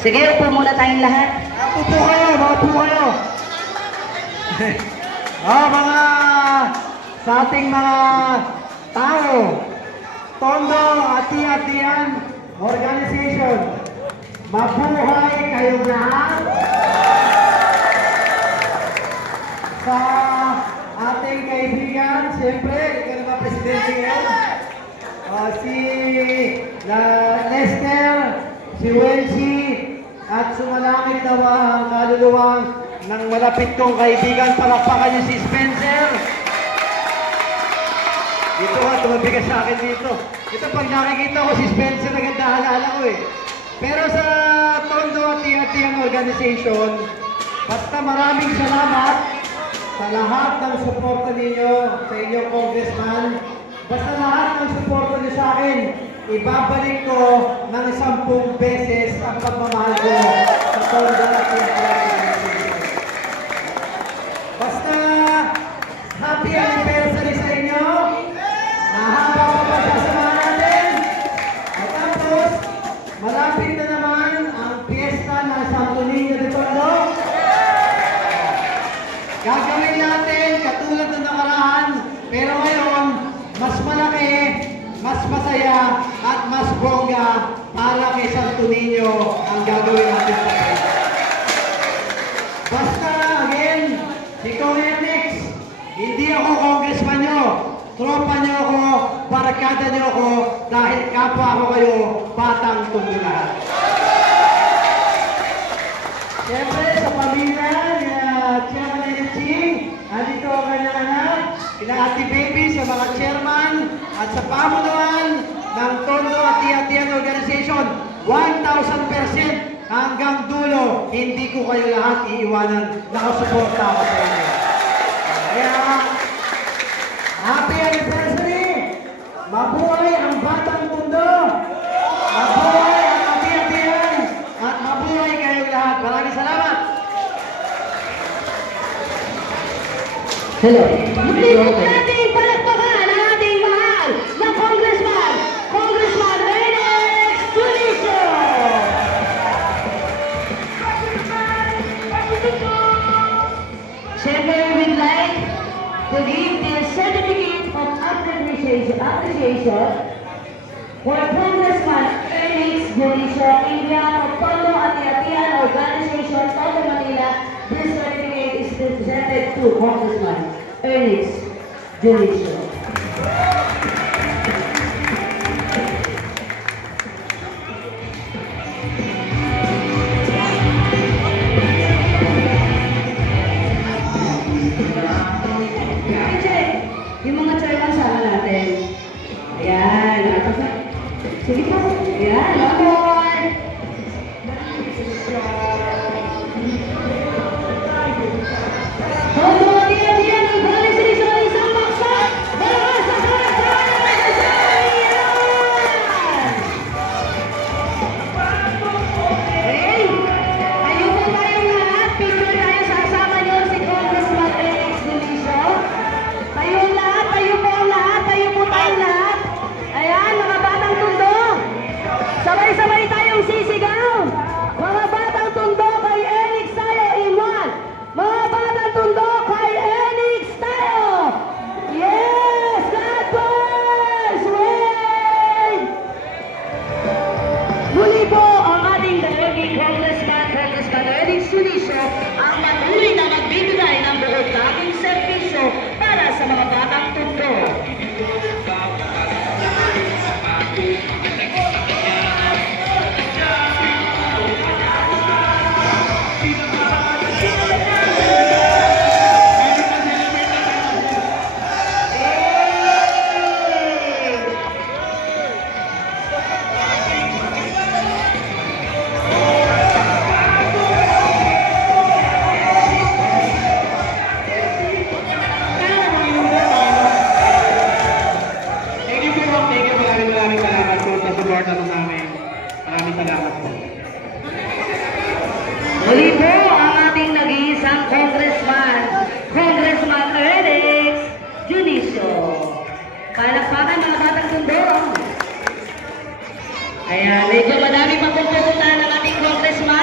Sige, upo muna tayong lahat. Upo kayo, maupo kayo. Mga sa ating mga tao, Tondo Ati-Atian Organization, mabuhay kayong lahat. Sa ating kaibigan, siyempre, ikaw naman presidente ngayon, si Lester, si Wensi, at sumalangit na ang kaluluwang ng malapit kong kaibigan, palakpakan niyo si Spencer. Dito ka, tumabi ka sa akin dito. Ito, pag nakikita ko si Spencer, agad naalala ko eh. Pero sa Tondo Ati-Atian Organization, basta maraming salamat sa lahat ng suporta ninyo, sa inyong congressman. Basta lahat ng suporta niyo sa akin, ibabalik ko ng 10 beses ang pagmamahal ko sa Tondo Ati-Atian Organization. Basta happy anniversary sa inyo. Mahaba pa ba sasamahan natin? At tapos, malapit na naman ang piyesta ng Santo Niño de Tondo. Gagawin natin katulad ng nakaraan, pero ngayon, mas malaki, mas masaya, at mas bongga para kay Santo Niño ang gagawin natin sa piyesta. Basta, again, si Kong Ernix, hindi ako congressman nyo. Tropa nyo ako, barkada nyo ako, dahil kapwa ako kayo, batang Tondo lahat. Siyempre, sa pamilya ni Chairman Enching, andito ang kanyang anak, kina Ate Baby, sa mga chairman, at sa pamunuan ng Tondo Ati-Atian Organization, 1,000% hanggang dulo, hindi ko kayo lahat iiwanan, nakasuporta ako sa inyo. Kaya, happy anniversary! Mabuhay ang batang Tondo! Mabuhay ang Ati-Atian! At mabuhay kayong lahat! Maraming salamat! Hello. Muli po natin palakpakan ang ating mahal na Congressman Ernix Tuliso! Siyempre, we'd like to give this certificate of appreciation for Congressman Ernix Tuliso in behalf of Tondo Ati-Atian Organization, Tondo, Manila. This certificate is presented to Congressman Ernix Tuliso. Yung mga chairman sana natin. Ayan. Sige po. Ayan. Lord. Tondo Ati-Atian ang Organization ng isang baksak. Malakas na palakpakan! Okay. Tayo po tayong lahat. Picture tayo sa kasama niyo si Congressman Ernix Tuliso. Tayong lahat, tayo po ang lahat, tayo po tayong lahat. Ayan, mga batang Tondo. Sabay-sabay tayong sisigaw. Mga batang Tondo, kay Ernix tayo in one. Mga batang Tondo, kay Ernix tayo. Yes, God bless. Wait. Muli po ang ating daigdig Congressman Ernix Tuliso ang patuloy na magbibigay ng buong daming serbisyo para sa mga batang Tondo. Muli po ang ating nag-iisang Congressman Ernix Tuliso. Palakpakan mga batang Tondo. Ayan, medyo madami pa pong pupuntahan ng ating Congressman.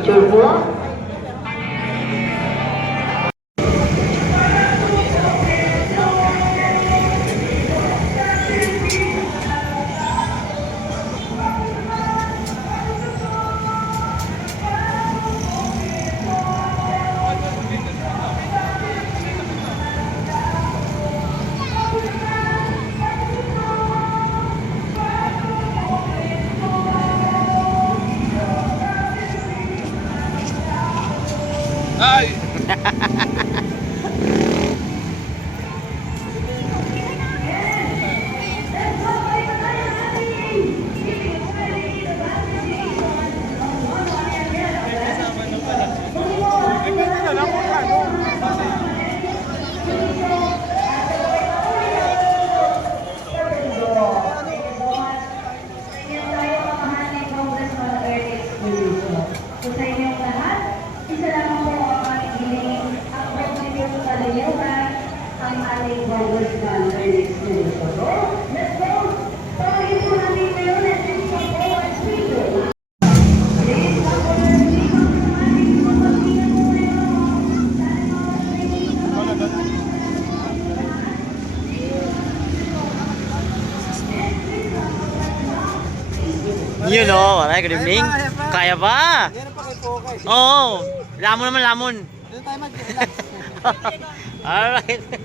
Picture po. Ay! So sa inyong lahat, isa lamang po ang ating hiling at pagpapit sa layunan ang ating Congressman Ernest Lucio. Let's go! Pagpapit po natin ngayon at this is all our video. Ladies and gentlemen, please welcome ang ating pagpapit po Yun o, good evening. Kaya pa? Meron pa kay Poca. Oo, lamon naman, lamon. Doon tayo mag-relax. Alright.